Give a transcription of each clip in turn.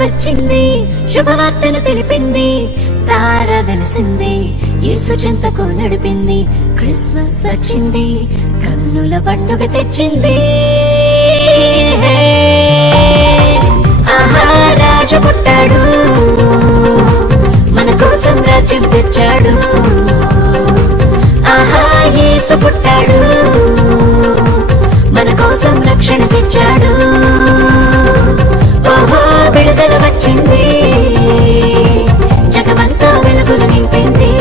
వచ్చింది, శుభవార్తను తెలిపింది, తార వెలిసింది, యేసు చెంతకు నడిపింది. క్రిస్మస్ వచ్చింది, కన్నుల పండుగ తెచ్చింది. ఆహా రాజు పుట్టాడు, మన కోసం రాజ్యం తెచ్చాడు. ఆహా యేసు పుట్టాడు, మన కోసం రక్షణ తెచ్చాడు. ఓహో విడుదల వచ్చింది, జగమంతా వెలుగులు నింపింది,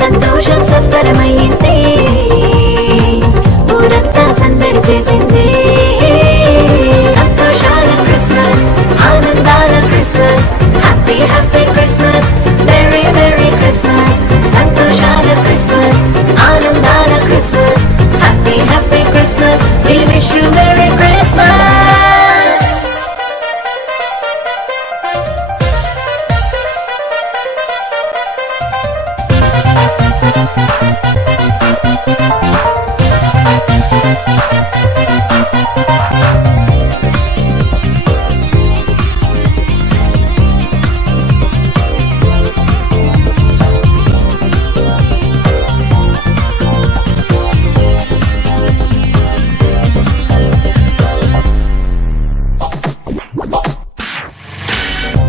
సంతోషం సంబరమయ్యింది, ఊరంతా సందడి చేసింది. సంతోషాల క్రిస్మస్, ఆనందాల Christmas, happy happy Christmas, merry merry Christmas. సంతోషాల క్రిస్మస్, ఆనందాల Christmas, happy happy Christmas, we wish you merry Christmas.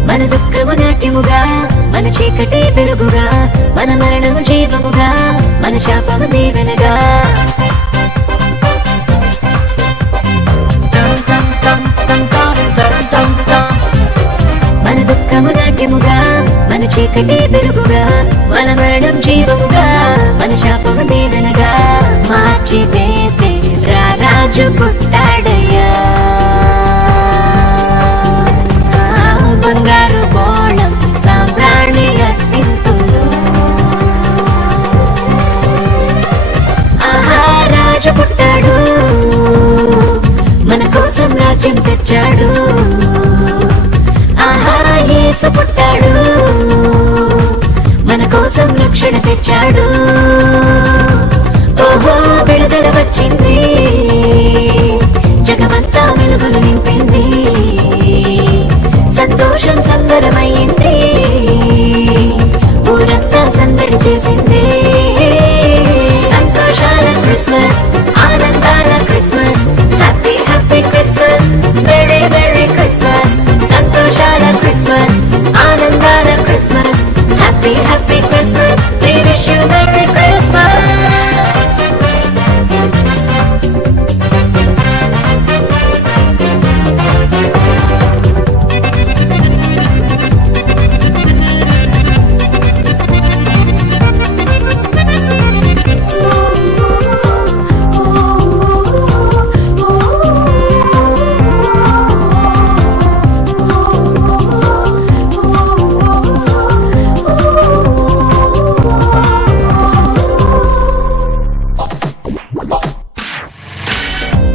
మన దుఃఖము నాట్యముగా, మన చీకటి వెలుగుగా, మన మరణము జీవముగా, మన శాపము దీవెనగా. మన దుఃఖము నాట్యముగా, మన చీకటి వెలుగుగా, మన మరణం జీవముగా, మన శాపము దీవెనగా. మార్చి వేసే రాజు పుట్టాడయ్యా, బంగారు బోళం సాంబ్రాణి అర్పింతులు. ఆహా రాజు పుట్టాడు, మన కోసం రాజ్యం తెచ్చాడు. ఆహా యేసు పుట్టాడు, మన కోసం రక్షణ తెచ్చాడు. ఓహో విడుదల వచ్చింది, జగమంతా వెలుగులు నింపింది, సంతోషం సంబరమయ్యింది, ఊరంతా సందడి చేసింది. సంతోషాల క్రిస్మస్, ఆనందాల Christmas, happy happy Christmas, merry merry Christmas. సంతోషాల క్రిస్మస్, ఆనందాల Christmas, happy happy Christmas, we wish you merry Christmas.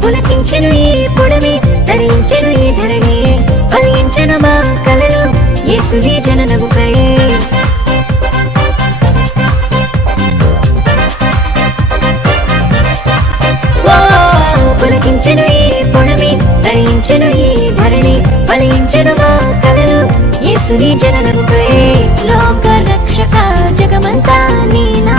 పులకించెను ఈ పొడమి, ధరించెను ఈ ధరణి, ఫలించెను మా కలలు యేసుని జననముకై. పులకించెను ఈ పొడమి, ధరించెను ఈ ధరణి, ఫలించెను మా కలలు యేసుని జననముకై. లోక రక్షక జగమంతా నీ నా